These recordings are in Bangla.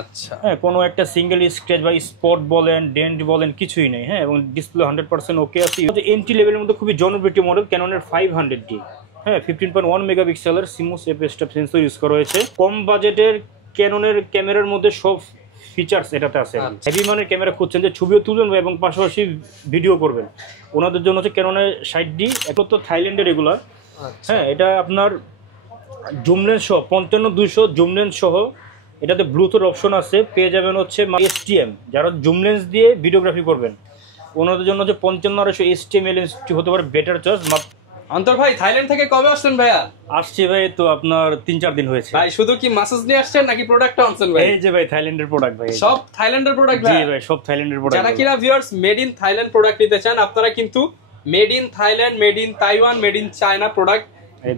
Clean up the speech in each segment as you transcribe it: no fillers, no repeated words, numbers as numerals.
আচ্ছা। হ্যাঁ, কোনো একটা সিঙ্গেল স্ক্র্যাচ বা স্পট বলেন, ডেন্ট বলেন, কিছুই নেই। হ্যাঁ, এবং ডিসপ্লে 100% ওকে আছে। এন্ট্রি লেভেলের মধ্যে খুবই জনপ্রিয় মডেল ক্যাননের 500D। হ্যাঁ, 15.1 মেগাপিক্সেলের CMOS F stop sensor use করা হয়েছে। কম বাজেটের ক্যাননের ক্যামেরার মধ্যে সব ফিচার্স এটাতে আছে। হেভি মানের ক্যামেরা খুঁজছেন যে ছবিও তুলবেন এবং পাশাপাশি ভিডিও করবেন, ওনাদের জন্য হচ্ছে ক্যাননের 60D। এখন তো থাইল্যান্ডের এগুলা। হ্যাঁ, এটা আপনার জুম লেন্স সহ 55-200 জুম লেন্স সহ, এটাতে ব্লুটুথ অপশন আছে। পেয়ে যাবেন হচ্ছে STM, যারা জুম লেন্স দিয়ে ভিডিওগ্রাফি করবেন ওনাদের জন্য হচ্ছে 55-200 STM লেন্সটি হতে পারে বেটার চয়েস। অন্তর ভাই, থাইল্যান্ড থেকে কবে আসছেন ভাইয়া? আসছে ভাই তো আপনার 3-4 দিন হয়েছে। ভাই শুধু কি মাসাজ নিয়ে আসছেন নাকি প্রোডাক্টও আনছেন ভাই? এই যে ভাই থাইল্যান্ডের প্রোডাক্ট ভাই, সব থাইল্যান্ডের প্রোডাক্ট ভাই? জি ভাই, সব থাইল্যান্ডের প্রোডাক্ট। যারা কিনা viewers made in Thailand product নিতে চান, আপনারা কিন্তু made in Thailand, made in Taiwan, made in China product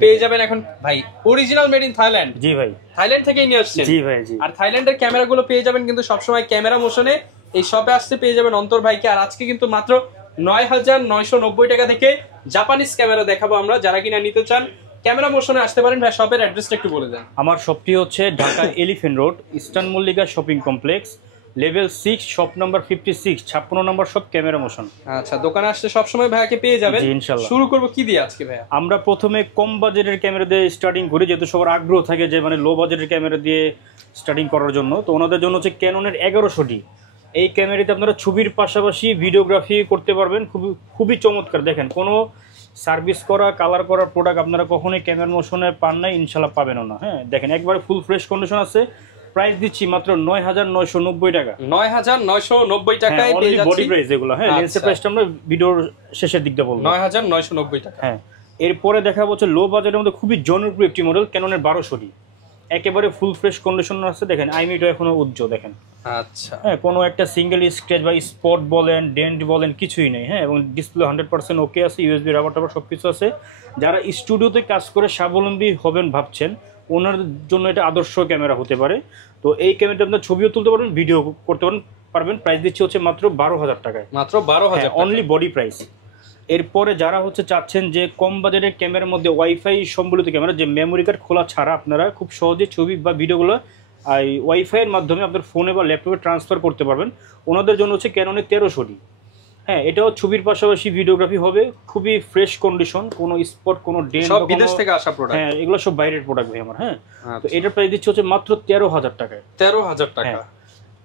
পেয়ে যাবেন এখন ভাই। Original made in Thailand. জি ভাই, থাইল্যান্ড থেকেই নিয়ে আসছেন। জি ভাই, জি। আর থাইল্যান্ডের ক্যামেরাগুলো পেয়ে যাবেন কিন্তু সবসময় ক্যামেরা মোশনে। এই শপে আসতে পেয়ে যাবেন অন্তর ভাইকে। আর আজকে কিন্তু মাত্র 9,990 টাকা থেকে জাপানিজ ক্যামেরা দেখাবো আমরা। যারা কিনা নিতে চান ক্যামেরা মোশনে আসতে পারেন। ভাই শপের অ্যাড্রেসটা একটু বলে দেন। আমার শপটি হচ্ছে Dhaka elephant road, eastern Mallika shopping complex, level 6, shop number 56, 56 নম্বর শপ, ক্যামেরা মোশন। আচ্ছা, দোকানে আসলে সবসময় ভাইয়াকে পেয়ে যাবেন ইনশাআল্লাহ। শুরু করব কি দিয়ে আজকে ভাইয়া? আমরা প্রথমে কম বাজেটের ক্যামেরা দিয়ে স্টার্টিং করি, যেহেতু সবার আগ্রহ থাকে যে মানে লো বাজেটের ক্যামেরা দিয়ে স্টার্টিং করার জন্য। তো ওনাদের জন্য হচ্ছে ক্যাননের 1100D। এই ক্যামেরাতে আপনারা ছবির পাশাপাশি ভিডিওগ্রাফি করতে পারবেন। খুবই চমৎকার। দেখেন, কোনো সার্ভিস করা কালার করা প্রোডাক্ট আপনারা কখনোই ক্যামেরা মোশনে পান নাই, ইনশাল্লাহ পাবেনও না। হ্যাঁ, দেখেন একবারে ফুল ফ্রেশ কন্ডিশন আছে। প্রাইস দিচ্ছি মাত্র 9,990 টাকা। 9,990 টাকায় পেয়ে যাচ্ছি বডি প্রাইস এগুলো। হ্যাঁ, লেন্সের প্রাইসটা আমরা ভিডিওর শেষের দিকটা বলবো। 9,990 টাকা। হ্যাঁ, এরপরে দেখা হচ্ছে লো বাজেটের মধ্যে খুবই জনপ্রিয় একটি মডেল ক্যাননের 1200D। একেবারে ফুল ফ্রেশ কন্ডিশন আছে। দেখেন আইমিটা এখনো উজ্জ্বল। দেখেন, আচ্ছা। হ্যাঁ, কোনো একটা সিঙ্গেল স্ক্র্যাচ বা স্পট বলেন, ডেন্ট বলেন, কিছুই নেই। হ্যাঁ, এবং ডিসপ্লে 100% ওকে আছে। USB রাবার টাবার সব কিছু আছে। যারা স্টুডিওতে কাজ করে স্বাবলম্বী হবেন ভাবছেন, ওনার জন্য এটা আদর্শ ক্যামেরা হতে পারে। তো এই ক্যামেরাটা আপনার ছবিও তুলতে পারবেন, ভিডিও করতে পারবেন। প্রাইস দিচ্ছি হচ্ছে মাত্র 12,000 টাকায়। মাত্র 12,000 অনলি বডি প্রাইস। এরপরে যারা হচ্ছে চাচ্ছেন যে কম বাজেটের ক্যামেরার মধ্যে ওয়াইফাই সম্বলিত ক্যামেরা, যে মেমোরি কার্ড খোলা ছাড়া আপনারা খুব সহজে ছবি বা ভিডিওগুলো ওয়াইফাইয়ের মাধ্যমে আপনার ফোনে বা ল্যাপটপে ট্রান্সফার করতে পারবেন, ওনাদের জন্য হচ্ছে ক্যাননের 1300D। হ্যাঁ, এটাও ছবির পাশাপাশি ভিডিওগ্রাফি হবে। খুবই ফ্রেশ কন্ডিশন, কোনো স্পট, কোনো ডেন্ট, সব বিদেশ থেকে আসা প্রোডাক্ট। হ্যাঁ, এগুলো সব বাইরের প্রোডাক্ট ভাই আমার। হ্যাঁ, তো এটার প্রাইস দিচ্ছে হচ্ছে মাত্র 13,000 টাকায়। 13,000 টাকা।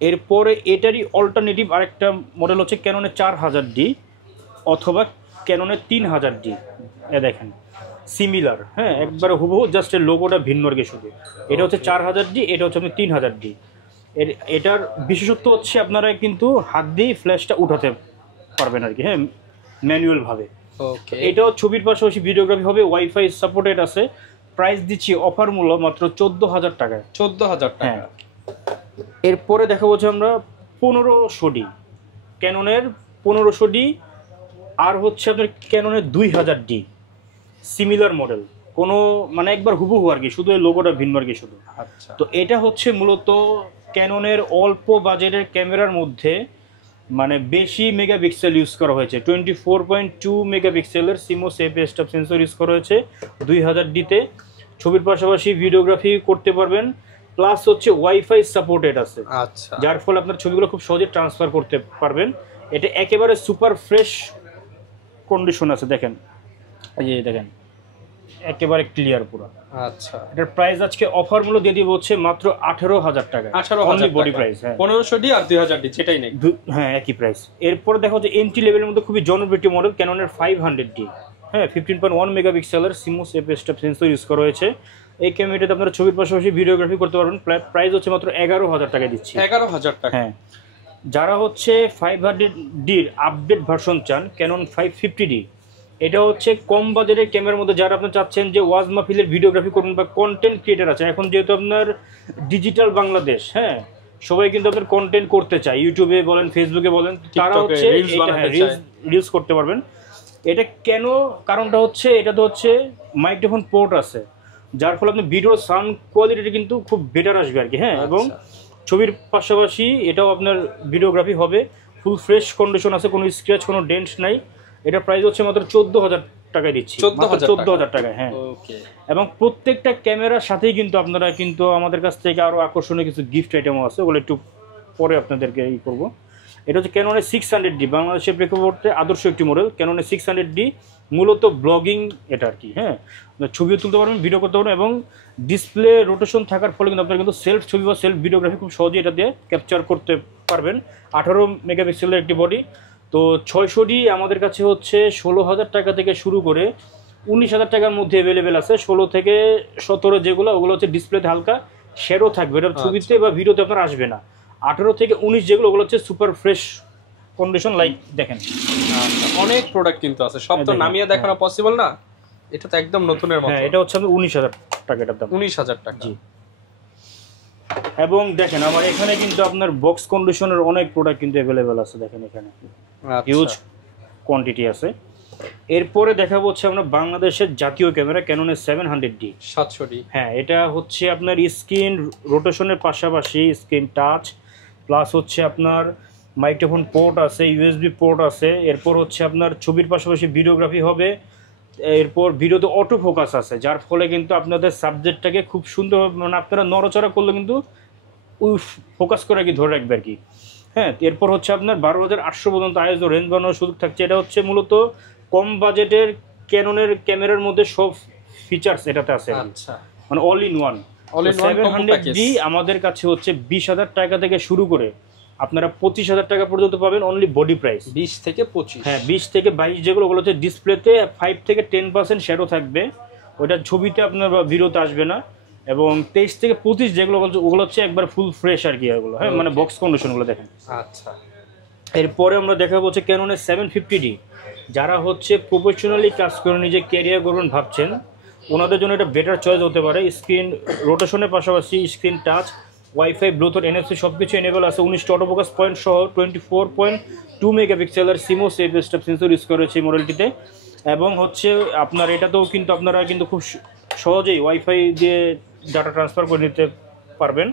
এরপরে এটারই অল্টারনেটিভ আরেকটা মডেল হচ্ছে ক্যাননের 4000D অথবা ক্যাননের 3000D। দেখেন সিমিলার। হ্যাঁ, একবারে হুবহু, জাস্ট এর লোগোটা ভিন্ন আর কি শুধু। এটা হচ্ছে 4000D, এটা হচ্ছে আপনি 3000D। এটার বিশেষত্ব হচ্ছে আপনারা কিন্তু হাত দিয়ে ফ্ল্যাশটা উঠাতে পারবেন আর কি। হ্যাঁ, ম্যানুয়াল ভাবে। ওকে, এটাও ছবির পাশাপাশি ভিডিওগ্রাফি হবে, ওয়াইফাই সাপোর্টেড আছে। প্রাইস দিচ্ছি অফার মূল্য মাত্র 14,000 টাকায়। 14,000 টাকা। এরপরে দেখা হচ্ছে আমরা 1500D, ক্যাননের 1500D, আর হচ্ছে আপনার ক্যাননের 2000D সিমিলার মডেল। কোনো মানে একবার হুবহু আর কি, শুধু এই লোগোটা ভিন্ন আর কি শুধু। আচ্ছা, তো এটা হচ্ছে মূলত ক্যাননের অল্প বাজেটের ক্যামেরার মধ্যে মানে বেশি মেগাপিক্সেল ইউজ করা হয়েছে। 24.2 মেগাপিক্সেলের CMOS F stop sensor use করা হয়েছে 2000D-তে। ছবির পাশাপাশি ভিডিওগ্রাফি করতে পারবেন, প্লাস হচ্ছে ওয়াইফাই সাপোর্টেড আছে। আচ্ছা, যার ফলে আপনার ছবিগুলো খুব সহজে ট্রান্সফার করতে পারবেন। এটা একেবারে সুপার ফ্রেশ কন্ডিশন আছে। দেখেন, এই যে দেখেন একেবারে ক্লিয়ার পুরো। আচ্ছা, এটার প্রাইস আজকে অফার মূল্য দিয়ে দিব হচ্ছে মাত্র 18,000 টাকা। 18,000 বডি প্রাইস। হ্যাঁ, 1500D আর 2000D যেটাই নেই। হ্যাঁ, একই প্রাইস। এরপরে দেখা হচ্ছে এন্ট্রি লেভেলের মধ্যে খুবই জনপ্রিয় মডেল ক্যাননের 500D। হ্যাঁ, 15.1 মেগাপিক্সেলের CMOS F stop sensor use করা হয়েছে। এই ক্যামেরাতে আপনারা ছবির পাশাপাশি ভিডিওগ্রাফি করতে পারবেন। প্রাইস হচ্ছে মাত্র 11,000 টাকা দিচ্ছি। 11,000 টাকা। হ্যাঁ, যারা হচ্ছে 500D আপডেট ভার্সন চান, ক্যানন 550D, এটা হচ্ছে কম বাজেটের ক্যামেরার মধ্যে যারা আপনার চাচ্ছেন যে ওয়াজ মাহফিলের ভিডিওগ্রাফি করবেন বা কন্টেন্ট ক্রিয়েটার আছে। এখন যেহেতু আপনার ডিজিটাল বাংলাদেশ, হ্যাঁ, সবাই কিন্তু আপনার কন্টেন্ট করতে চায়, ইউটিউবে বলেন, ফেসবুকে বলেন, তারা হচ্ছে রিলস করতে পারবেন। এটা কেন, কারণটা হচ্ছে এটাতে হচ্ছে মাইক্রোফোন পোর্ট আছে, যার ফলে আপনি ভিডিওর সাউন্ড কোয়ালিটি কিন্তু খুব বেটার আসবে আর কি। হ্যাঁ, এবং ছবির পাশাপাশি এটাও আপনার ভিডিওগ্রাফি হবে। ফুল ফ্রেশ কন্ডিশন আছে, কোনো স্ক্র্যাচ, কোনো ডেন্ট নাই। এটা প্রাইস হচ্ছে মাত্র 14,000 টাকায় দিচ্ছি, 14,000 টাকায়। হ্যাঁ, ওকে। এবং প্রত্যেকটা ক্যামেরার সাথেই কিন্তু আপনারা কিন্তু আমাদের কাছ থেকে আরো আকর্ষণীয় কিছু গিফট আইটেমও আছে, ওগুলো একটু পরে আপনাদেরকে করবো। এটা হচ্ছে ক্যাননের 600D, বাংলাদেশের প্রেক্ষাপটে আদর্শ একটি মডেল। ক্যাননের 600D মূলত ব্লগিং এটা আর কি। হ্যাঁ, ছবিও তুলতে পারবেন, ভিডিও করতে পারবেন, এবং ডিসপ্লে রোটেশন থাকার ফলে কিন্তু আপনারা কিন্তু সেলফ ছবি বা সেলফ ভিডিওগ্রাফি খুব সহজেই এটা দিয়ে ক্যাপচার করতে পারবেন। 18 মেগাপিক্সেলের একটি বডি। তো 600D আমাদের কাছে হচ্ছে 16,000 টাকা থেকে শুরু করে 19,000 টাকার মধ্যে অ্যাভেলেবেল আছে। 16 থেকে 17 যেগুলো, ওগুলো হচ্ছে ডিসপ্লেতে হালকা শেডও থাকবে, এটা ছবিতে বা ভিডিওতে আপনার আসবে না। 18 থেকে 19 যেগুলো, ওগুলো হচ্ছে সুপার ফ্রেশ কন্ডিশন। লাইক দেখেন, অনেক প্রোডাক্ট কিন্তু আছে, সব তো নামিয়ে দেখানো পসিবল না, এটা তো একদম নতুনের মতো। হ্যাঁ, এটা হচ্ছে 19,000 টাকা এটার দাম। 19,000 টাকা। জি। এবং দেখেন আমার এখানে কিন্তু আপনার বক্স কন্ডিশনের অনেক প্রোডাক্ট কিন্তু অ্যাভেলেবেল আছে, দেখেন এখানে হিউজ কোয়ান্টিটি আছে। এরপরে দেখাবো হচ্ছে আমরা বাংলাদেশের জাতীয় ক্যামেরা ক্যাননের 700D 700D। হ্যাঁ, এটা হচ্ছে আপনার স্ক্রিন রোটেশনের পাশাপাশি স্ক্রিন টাচ, প্লাস হচ্ছে আপনার মাইক্রোফোন পোর্ট আছে, ইউএসবি পোর্ট আছে। এরপর হচ্ছে আপনার ছবির পাশাপাশি ভিডিওগ্রাফি হবে। এরপর ভিডিওতে অটো ফোকাস আছে, যার ফলে কিন্তু আপনাদের সাবজেক্টটাকে খুব সুন্দর, মানে আপনারা নড়াচড়া করলে কিন্তু ওই ফোকাস করে কি ধরে রাখবে আর কি। হ্যাঁ, এরপর হচ্ছে আপনার 12,800 পর্যন্ত আইএসও রেঞ্জ বানানোর সুযোগ থাকছে। এটা হচ্ছে মূলত কম বাজেটের ক্যাননের ক্যামেরার মধ্যে সব ফিচার্স এটাতে আছে, আচ্ছা, মানে অল ইন ওয়ান। 700D আমাদের কাছে হচ্ছে 20,000 টাকা থেকে শুরু করে আপনারা 25,000 টাকা পর্যন্ত পাবেন অনলি বডি প্রাইস। 20 থেকে 25। হ্যাঁ, 20 থেকে 22 যেগুলো, ওগুলো হচ্ছে ডিসপ্লেতে 5 থেকে 10% শ্যাডো থাকবে, ওইটা ছবিতে আপনার ভিডিওতে আসবে না। এবং 23 থেকে 25 যেগুলো, ওগুলো হচ্ছে একবার ফুল ফ্রেশ আর কি ওগুলো। হ্যাঁ, মানে বক্স কন্ডিশনগুলো দেখেন। আচ্ছা, এরপরে আমরা দেখাবো হচ্ছে ক্যাননের 750D, যারা হচ্ছে প্রফেশনালি কাজ করে নিজে ক্যারিয়ার করবেন ভাবছেন, ওনাদের জন্য এটা বেটার চয়েস হতে পারে। স্ক্রিন রোটেশনের পাশাপাশি screen touch, wifi, Bluetooth, NFC সব কিছু এনেবল আছে। 19টা অটোফোকাস পয়েন্ট সহ 24.2 মেগাপিক্সেলের সিমো সেফ স্টেপ সেন্সর ইউজ করেছে এই মডেলটিতে। এবং হচ্ছে আপনার এটাতেও কিন্তু আপনারা কিন্তু খুব সহজেই ওয়াইফাই দিয়ে ডাটা ট্রান্সফার করে নিতে পারবেন।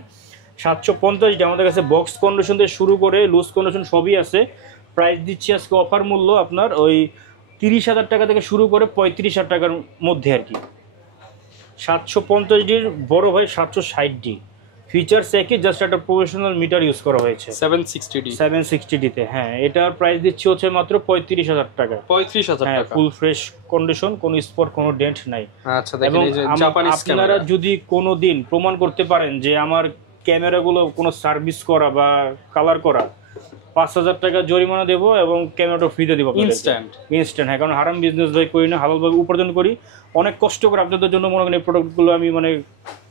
750D আমাদের কাছে বক্স কন্ডিশন থেকে শুরু করে লুজ কন্ডিশন সবই আছে। প্রাইস দিচ্ছি আজকে অফার মূল্য আপনার ওই 30,000 টাকা থেকে শুরু করে 35,000 টাকার মধ্যে আর কি। 750Dর বড় ভাই 760D, ফিচার্স একই, জাস্ট একটা প্রফেশনাল মিটার ইউজ করা হয়েছে 760D-তে। হ্যাঁ, এটার প্রাইস দিচ্ছি হচ্ছে মাত্র 35,000 টাকা। 35,000 হ্যাঁ, টাকা, ফুল ফ্রেশ কন্ডিশন, কোনো স্পট, কোনো ডেন্ট নাই। আচ্ছা, দেখেন এই যে জাপানিজ আপনারা ক্যামেরা। যদি কোনো দিন প্রমাণ করতে পারেন যে আমার ক্যামেরাগুলো কোনো সার্ভিস করা বা কালার করা, 5,000 টাকা জরিমানা দেবো এবং ক্যামেরাটা ফ্রিতে দেবো ইনস্ট্যান্ট। হ্যাঁ, কারণ হারাম বিজনেস ভাই করি না, হালালভাবে উপার্জন করি। অনেক কষ্ট করে আপনাদের জন্য মনে করেন এই প্রোডাক্টগুলো আমি মানে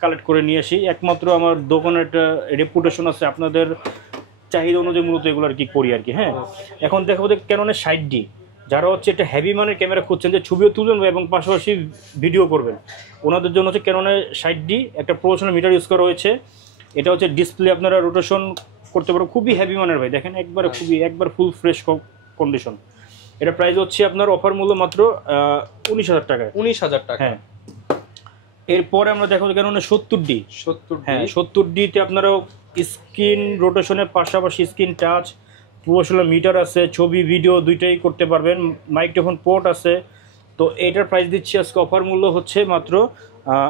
কালেক্ট করে নিয়ে আসি। একমাত্র আমার দোকানের একটা রেপুটেশন আছে, আপনাদের চাহিদা অনুযায়ী মূলত এগুলো আর কি করি আর কি। হ্যাঁ, এখন দেখাবো যে ক্যাননের 60D, যারা হচ্ছে একটা হেভি মানের ক্যামেরা খুঁজছেন, যে ছবিও তুলবেন এবং পাশাপাশি ভিডিও করবেন, ওনাদের জন্য হচ্ছে ক্যাননের 60D একটা প্রফেশনাল মিটার ইউজ করা হয়েছে। এটা হচ্ছে ডিসপ্লে আপনারা রোটেশন করতে পারো, খুবই হেভি মানের ভাই, দেখেন একবার একবার ফুল ফ্রেশ কন্ডিশন। এটা প্রাইস হচ্ছে আপনার অফার মূল্য মাত্র 19,000 টাকায়। 19,000 টাকা। হ্যাঁ, এরপরে আমরা দেখাবো কেন 70D। হ্যাঁ, 70D-তে আপনারাও স্ক্রিন রোটেশনের পাশাপাশি স্ক্রিন টাচ, প্রফেশনাল মিটার আছে, ছবি ভিডিও দুইটাই করতে পারবেন, মাইক্রোফোন পোর্ট আছে। তো এটার প্রাইস দিচ্ছি আজকে অফার মূল্য হচ্ছে মাত্র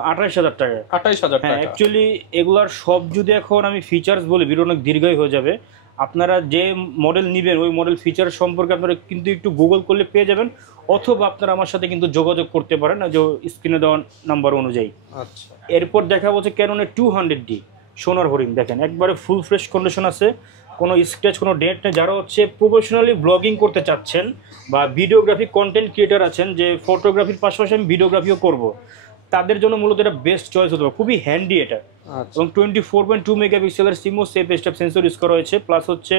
28,000 টাকা। 28,000 টাকা। হ্যাঁ, অ্যাকচুয়ালি এগুলার সব যদি এখন আমি ফিচার্স বলি ভিডিও অনেক দীর্ঘই হয়ে যাবে। আপনারা যে মডেল নেবেন ওই মডেল ফিচার সম্পর্কে আপনারা কিন্তু একটু গুগল করলে পেয়ে যাবেন, অথবা আপনারা আমার সাথে কিন্তু যোগাযোগ করতে পারেন যে স্ক্রিনে দেওয়া নাম্বার অনুযায়ী। আচ্ছা, এরপর দেখা হচ্ছে ক্যাননের 200D সোনার হরিণ, দেখেন একবারে ফুল ফ্রেশ কন্ডিশন আছে, কোনো স্ক্র্যাচ, কোনো ডেন্ট নেই। যারা হচ্ছে প্রফেশনালি ব্লগিং করতে চাচ্ছেন বা ভিডিওগ্রাফি কন্টেন্ট ক্রিয়েটার আছেন, যে ফটোগ্রাফির পাশাপাশি আমি ভিডিওগ্রাফিও করব, তাদের জন্য মূলত এটা বেস্ট চয়েস হতে পারে, খুবই হ্যান্ডি এটা। এবং 24.2 মেগাপিক্সেলের সিমো সেফ স্টেপ সেন্সর ইউজ করা হয়েছে। প্লাস হচ্ছে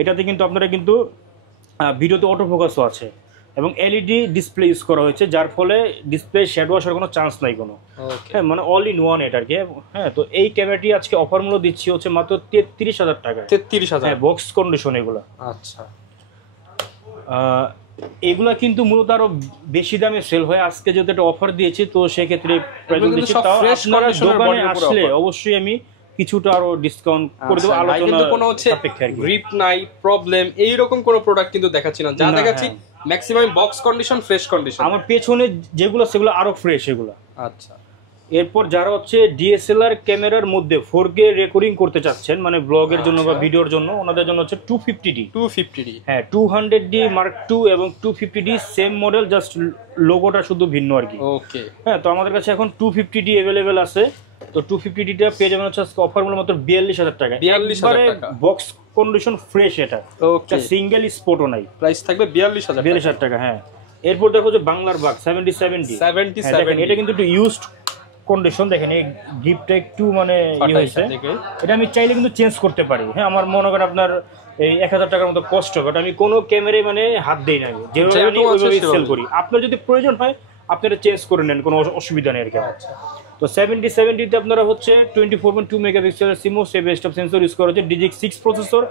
এটাতে কিন্তু আপনারা কিন্তু ভিডিওতে অটো ফোকাসও আছে এবং এলইডি ডিসপ্লে ইউজ করা হয়েছে, যার ফলে ডিসপ্লে শ্যাডো আসার কোনো চান্স নাই কোনো। হ্যাঁ, মানে অল ইন ওয়ান এটা আর কি। হ্যাঁ, তো এই ক্যামেরাটি আজকে অফার মূল্য দিচ্ছি হচ্ছে মাত্র 33,000 টাকা। 33,000। হ্যাঁ, বক্স কন্ডিশন এগুলো। আচ্ছা, এগুলা কিন্তু মূলত আরো বেশি দামে সেল হয়, আজকে যেহেতু একটা অফার দিয়েছি তো সেক্ষেত্রে প্রাইস দিচ্ছি। তাও আপনারা দোকানে আসলে অবশ্যই আমি কিছুটা আরো ডিসকাউন্ট করে দেব, আলোচনা কিন্তু কোনো হচ্ছে গ্রিপ নাই, প্রবলেম এইরকম কোনো প্রোডাক্ট কিন্তু দেখাচ্ছি না, যা দেখাচ্ছি maximum box condition, fresh condition. আমার পেছনে যেগুলো সেগুলো আরো ফ্রেশ এগুলো। আচ্ছা, এরপর যারা হচ্ছে ডিএসএলআর ক্যামেরার মধ্যে 4K রেকর্ডিং করতে চাচ্ছেন, মানে ব্লগের জন্য বা ভিডিওর জন্য, ওনাদের জন্য হচ্ছে 250D। 250D, হ্যাঁ 200D Mark II এবং 250D সেম মডেল, জাস্ট লোগোটা শুধু ভিন্ন আর কি। ওকে, হ্যাঁ, তো আমাদের কাছে এখন 250D অ্যাভেলেবেল আছে। তো 250Dটা পেয়ে যাবেন হচ্ছে অফার মূল্য মাত্র 42,000 টাকা। 42,000 টাকা, বক্স কন্ডিশন ফ্রেশ, এটা ওকে। সিঙ্গেল স্পটও নাই, প্রাইস থাকবে 42,000 টাকা। হ্যাঁ, এরপর দেখো যে বাংলার বাগ 7070। এটা কিন্তু একটু ইউজড কন্ডিশন, দেখেন এই গ্রিপটা একটু মানে হয়েছে, এটা আমি চাইলে কিন্তু চেঞ্জ করতে পারি। হ্যাঁ, আমার মনে করেন আপনার এই 1000 টাকার মতো কষ্ট, বাট আমি কোনো ক্যামেরায় মানে হাত দেই না, যেভাবে আমি ওইভাবেই সেল করি। আপনার যদি প্রয়োজন হয় আপনারা চেঞ্জ করে নেন, কোনো অসুবিধা নেই আর কি। তো 7070 তে আপনারা হচ্ছে 24.2 মেগাপিক্সেলের সিমোস স্টপ সেন্সর ইউজ করা হচ্ছে, ডিজিক 6 প্রসেসর,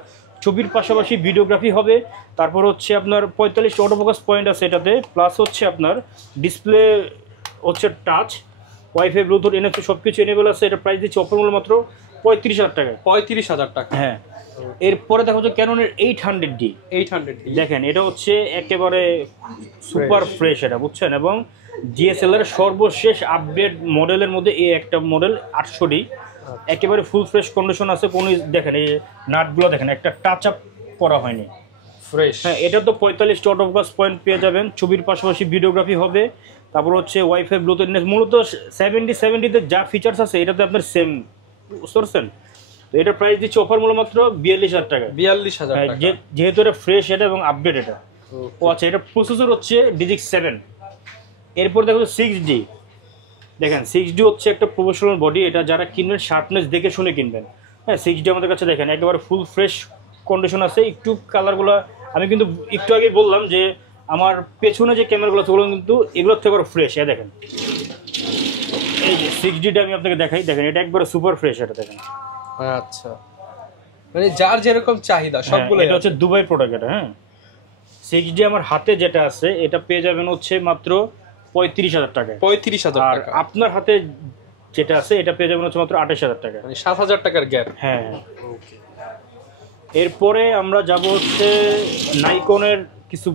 ছবির পাশাপাশি ভিডিওগ্রাফি হবে। তারপর হচ্ছে আপনার 45 অটোফোকাস পয়েন্ট আছে এটাতে, প্লাস হচ্ছে আপনার ডিসপ্লে হচ্ছে টাচ, ওয়াইফাই, ব্লুটুথ, এনএফসি সবকিছু এনেবল আছে। এটা প্রাইস দিচ্ছে অফার মূল্য মাত্র 35,000 টাকা। 35,000 টাকা, হ্যাঁ। এরপরে দেখা হচ্ছে ক্যাননের 800D। দেখেন এটা হচ্ছে একেবারে সুপার ফ্রেশ, এটা বুঝছেন, এবং ডিএসএলআর সর্বশেষ আপডেট মডেলের মধ্যে এই একটা মডেল 800D, একেবারে ফুল ফ্রেশ কন্ডিশন আছে। কোনো দেখেন এই নাটগুলো দেখেন একটা টাচ আপ করা হয়নি, ফ্রেশ। হ্যাঁ, এটা তো 45 অটোফোকাস পয়েন্ট পেয়ে যাবেন, ছবির পাশাপাশি ভিডিওগ্রাফি হবে। তারপর হচ্ছে ওয়াইফাই, ব্লুটুথ, মূলত 7070 যা ফিচার্স আছে এটাতে আপনার সেম বুঝতে পারছেন। তো এটা প্রাইস দিচ্ছে অফার মূল্য মাত্র 42,000 টাকা। 42,000 টাকা, যেহেতু এটা ফ্রেশ এটা এবং আপডেট এটা। ও আচ্ছা, এটা প্রসেসর হচ্ছে ডিজিক 7। এরপর দেখো 6D। দেখেন 6D হচ্ছে একটা প্রফেশনাল বডি, এটা যারা কিনবেন শার্পনেস দেখে শুনে কিনবেন। হ্যাঁ, 6D আমাদের কাছে দেখেন একেবারে ফুল ফ্রেশ কন্ডিশন আছে। একটু কালারগুলো আমি কিন্তু একটু আগে বললাম যে আমার পেছনে যে ক্যামেরাগুলো আছে ওগুলো কিন্তু এগুলোর থেকে আরো ফ্রেশ। দেখেন এই যে 6Dটা আমি আপনাকে দেখাই, দেখেন এটা একবারে সুপার ফ্রেশ, এটা দেখেন। আচ্ছা, মানে যার যেরকম চাহিদা সবগুলো। এটা হচ্ছে দুবাই প্রোডাক্ট এটা। হ্যাঁ, 6D আমার হাতে যেটা আছে এটা পেয়ে যাবেন হচ্ছে মাত্র 35,000 টাকা। 35,000 টাকা। আপনার হাতে যেটা আছে এটা পেয়ে যাবেন হচ্ছে মাত্র 28,000 টাকা, মানে 7,000 টাকার গ্যাপ। হ্যাঁ, ওকে। এরপরে আমরা যাব হচ্ছে নাইকনের কিছু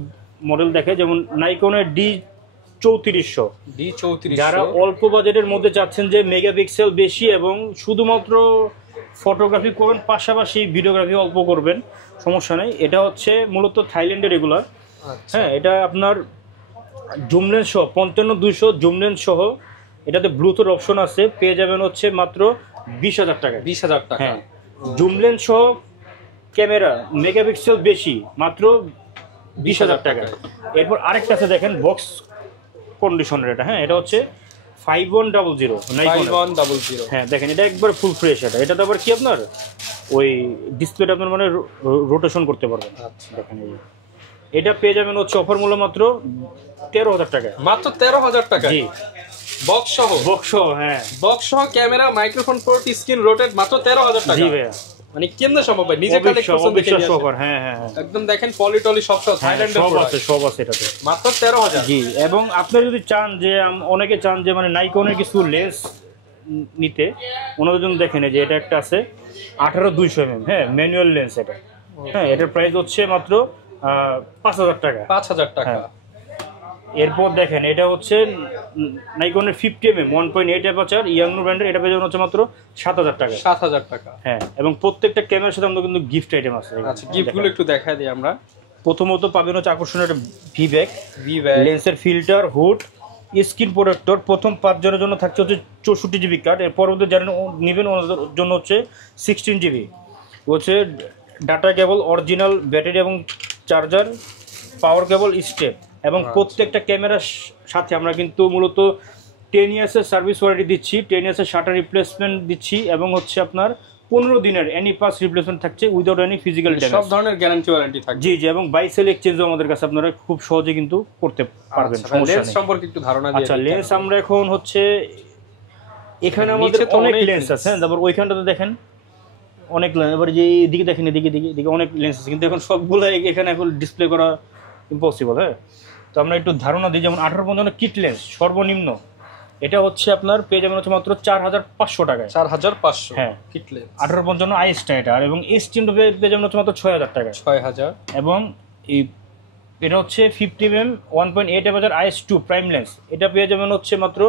মডেল দেখে, যেমন নাইকনের D3400। যারা অল্প বাজেটের মধ্যে চাচ্ছেন যে মেগাপিক্সেল বেশি এবং শুধুমাত্র ফটোগ্রাফি করবেন, পাশাপাশি ভিডিওগ্রাফি অল্প করবেন, সমস্যা নেই। এটা হচ্ছে মূলত থাইল্যান্ডের রেগুলার। হ্যাঁ, এটা আপনার জুম লেন্স সহ 55-200 জুম লেন্স সহ, এটাতে ব্লুটুথ অপশন আছে, পেয়ে যাবেন হচ্ছে মাত্র 20,000 টাকা। 20,000 টাকা, হ্যাঁ, জুম লেন্স সহ ক্যামেরা মেগাপিক্সেল বেশি মাত্র 20,000 টাকা। এরপর আরেকটা আছে দেখেন বক্স কন্ডিশনের, এটা হ্যাঁ, এটা হচ্ছে 5100 5100। হ্যাঁ, দেখেন এটা একবার ফুল ফ্রেশ। এটা তো আবার কি আপনার ওই ডিসপ্লেটা আপনার মানে রোটেশন করতে পারবেন। দেখেন এটা পেয়ে যাবেন হচ্ছে অফার মূল্য মাত্র 13,000 টাকা। মাত্র 13,000 টাকা, জি, বক্স সহ। হ্যাঁ, বক্স সহ camera, microphone, port, screen, rotate, মাত্র 13,000 টাকা। জি ভাইয়া, মানে কেমনে সম্ভব ভাই? নিজে কালেক্ট করছেন দেখে নিয়ে আসেন। হ্যাঁ হ্যাঁ, একদম দেখেন পলিটলি সব থাইল্যান্ডের প্রোডাক্ট, সব আছে এটাতে, মাত্র 13,000। জি। এবং আপনি যদি চান যে অনেকে চান যে মানে নাইকনের কিছু লেন্স নিতে, ওনাদের জন্য দেখেন যে এটা একটা আছে 18-200 mm, হ্যাঁ, ম্যানুয়াল লেন্স এটা। হ্যাঁ, এটার প্রাইস হচ্ছে মাত্র 5,000 টাকা। 5,000 টাকা। এরপর দেখেন এটা হচ্ছে নাইকনের 50 mm 1.8 অ্যাপারচার ইয়াংনো ব্র্যান্ডের, এটা পেয়ে যাবেন হচ্ছে মাত্র 7,000 টাকা। 7,000 টাকা, হ্যাঁ। এবং প্রত্যেকটা ক্যামেরার সাথে আমাদের কিন্তু গিফট আইটেম আছে। আচ্ছা, গিফটগুলো একটু দেখাই দিই আমরা। প্রথমত পাবেন হচ্ছে আকর্ষণীয় একটা ভি ব্যাগ, লেন্সের ফিল্টার, হুড, স্ক্রিন প্রোটেক্টর। প্রথম 5 জনের জন্য থাকছে হচ্ছে 64 GB কার্ড। এর পরবর্তী যারা নেবেন ওনাদের জন্য হচ্ছে 16 GB হচ্ছে ডাটা কেবল, অরিজিনাল ব্যাটারি এবং চার্জার, পাওয়ার কেবল, স্টেপ। এবং প্রত্যেকটা ক্যামেরার সাথে আমরা কিন্তু মূলত 10 ইয়ার্সের সার্ভিস ওয়ারেন্টি দিচ্ছি, 10 ইয়ার্সের শাটার রিপ্লেসমেন্ট দিচ্ছি, এবং হচ্ছে আপনার 15 দিনের এনি পাস রিপ্লেসমেন্ট থাকছে উইদাউট এনি ফিজিক্যাল ড্যামেজ। সব ধরনের গ্যারান্টি ওয়ারেন্টি থাকবে। জি জি, এবং বাই সেল এক্সচেঞ্জও আমাদের কাছে আপনারা খুব সহজে কিন্তু করতে পারবেন। লেন্স সম্পর্কে একটু ধারণা দিই। আচ্ছা, লেন্স আমরা এখন হচ্ছে এখানে আমাদের অনেক লেন্স আছে, তারপর ওইখানটাতে দেখেন অনেক লেন্স, এবার যে এদিকে দেখেন এদিকে অনেক লেন্স আছে, কিন্তু এখন সবগুলো এখানে এখন ডিসপ্লে করা ইম্পসিবল। হ্যাঁ, তো আমরা একটু ধারণা দিই। যেমন 18-55 কিট লেন্স সর্বনিম্ন, এটা হচ্ছে আপনার পেয়ে যাবেন হচ্ছে মাত্র 4,500 টাকায়। 4,500, হ্যাঁ, কিট লেন্স। 18-55 আইসটা এটা, এবং এস টিমটা পেয়ে যাবেন হচ্ছে মাত্র 6,000 টাকা। 6,000। এবং এই এটা হচ্ছে 50mm 1.8 aperture IS2 prime lens. এটা পেয়ে যাবেন হচ্ছে মাত্র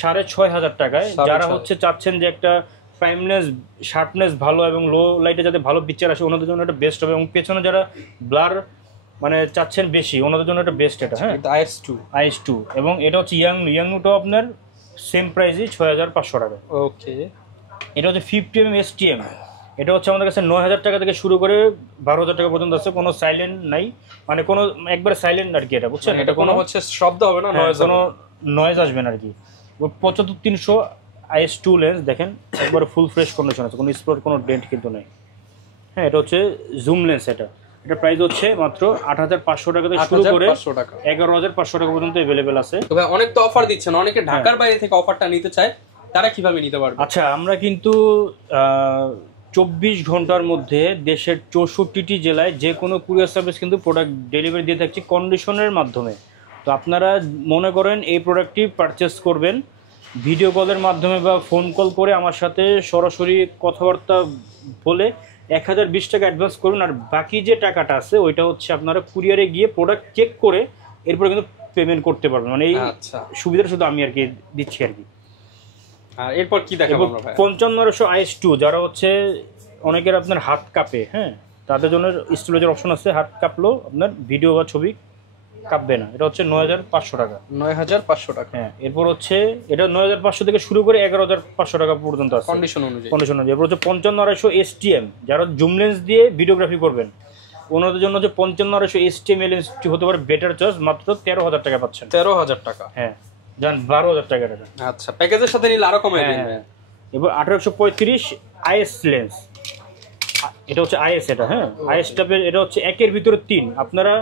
6,500 টাকায়। যারা হচ্ছে চাচ্ছেন যে একটা প্রাইম লেন্স শার্পনেস ভালো এবং লো লাইটে যাতে ভালো পিকচার আসে, ওনাদের জন্য এটা বেস্ট হবে। এবং পেছনে যারা ব্লার মানে চাচ্ছেন বেশি, ওনাদের জন্য এটা বেস্ট। এটা হ্যাঁ IS2 এবং এটা হচ্ছে ইয়াংটাও আপনার সেম প্রাইসই 6,500 টাকা। ওকে, এটা হচ্ছে 50mm STM। এটা হচ্ছে আমাদের কাছে 9,000 টাকা থেকে শুরু করে 12,000 টাকা পর্যন্ত আছে। কোনো সাইলেন্ট নাই, মানে কোনো একবারে সাইলেন্ট আর কি, এটা বুঝছেন? এটা কোনো হচ্ছে শব্দ হবে না, কোনো নয়েজ আসবে না আর কি। 75-300 IS2 লেন্স দেখেন, একবারে ফুল ফ্রেশ কন্ডিশন আছে, কোনো স্পট কোনো ডেন্ট কিন্তু নেই। হ্যাঁ, এটা হচ্ছে জুম লেন্স। এটা প্রাইস হচ্ছে মাত্র 8,500 টাকা থেকে শুরু করে 11,500 টাকা পর্যন্ত अवेलेबल আছে। তবে অনেক তো অফার দিচ্ছেন, অনেকে ঢাকার বাইরে থেকে অফারটা নিতে চায়, তারা কিভাবে নিতে পারবে? আচ্ছা, আমরা কিন্তু 24 ঘন্টার মধ্যে দেশের 64টি জেলায় যে কোনো কুরিয়ার সার্ভিস কিন্তু প্রোডাক্ট ডেলিভারি দিয়ে থাকছি কন্ডিশনের মাধ্যমে। তো আপনারা মনে করেন এই প্রোডাক্টটি পারচেস করবেন, ভিডিও কলের মাধ্যমে বা ফোন কল করে আমার সাথে সরাসরি কথাবার্তা বলে 1,020 টাকা অ্যাডভান্স করুন, আর বাকি যে টাকাটা আছে ওইটা হচ্ছে আপনারা কুরিয়ারে গিয়ে প্রোডাক্ট চেক করে এরপরে কিন্তু পেমেন্ট করতে পারবেন। মানে এই সুবিধাটা শুধু আমি আর কি দিচ্ছি আর কি। আর এরপর কি দেখাবো আমরা ভাই? 5500 IS2, যারা হচ্ছে অনেকের আপনার হাত কাঁপে, হ্যাঁ, তাদের জন্য স্টোরেজের অপশন আছে। হাত কাঁপলো আপনার ভিডিও বা ছবি কাঁপবে না। এটা হচ্ছে 9,500 টাকা। 9,500 টাকা। হ্যাঁ, এরপর হচ্ছে এটা 9,500 থেকে শুরু করে 11,500 টাকা পর্যন্ত আছে কন্ডিশন অনুযায়ী। এরপর হচ্ছে 5500 STM, যারা জুম লেন্স দিয়ে ভিডিওগ্রাফি করবেন ওনাদের জন্য যে 5500 STM লেন্সটি হতে পারে বেটার চয়েস, মাত্র 13,000 টাকা পাচ্ছেন। 13,000 টাকা? হ্যাঁ, যান 12,000 টাকা। আচ্ছা, প্যাকেজের সাথে নিলে আরো কমে দিবেন। এবার 1835 IS লেন্স, এটা হচ্ছে IS। এটা হ্যাঁ IS টাইপের, এটা হচ্ছে একের ভিতরে 3। আপনারা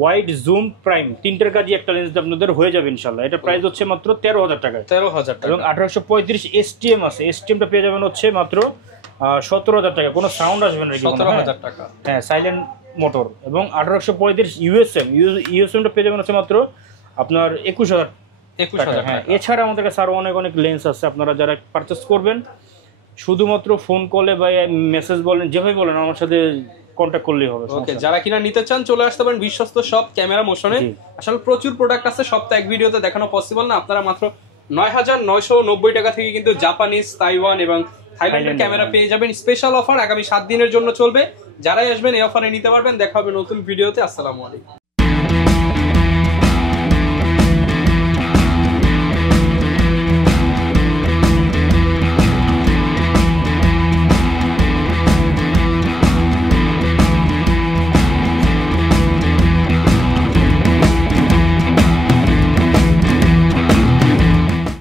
ওয়াইড জুম প্রাইম তিনটার কাজে একটা লেন্স আপনাদের হয়ে যাবে ইনশাল্লাহ। এটা প্রাইস হচ্ছে মাত্র 13,000 টাকা। 13,000 টাকা। এবং 1835 STM আছে, STMটা পেয়ে যাবেন হচ্ছে মাত্র 17,000 টাকা। কোনো সাউন্ড আসবে না, 17,000 টাকা। হ্যাঁ, সাইলেন্ট মোটর। এবং 1835 USM পেয়ে যাবেন হচ্ছে মাত্র আপনার 21,000 21,000 হ্যাঁ। টাকা। এছাড়া আমাদের কাছে আরো অনেক লেন্স আছে, আপনারা যারা পারচেস করবেন শুধুমাত্র ফোন কলে বা মেসেজ বলেন, যেভাবে বলেন আমার সাথে কন্ট্যাক্ট করলেই হবে। ওকে, যারা কিনা নিতে চান চলে আসতে পারেন বিশ্বস্ত সব ক্যামেরা মোশনে। আসলে প্রচুর প্রোডাক্ট আছে, সব তো এক ভিডিওতে দেখানো পসিবল না। আপনারা মাত্র 9,990 টাকা থেকে কিন্তু জাপানিজ, তাইওয়ান এবং থাইল্যান্ডের ক্যামেরা পেয়ে যাবেন। স্পেশাল অফার আগামী 7 দিনের জন্য চলবে। যারাই আসবেন এই অফারে নিতে পারবেন। দেখা হবে নতুন ভিডিওতে। আসসালামু আলাইকুম।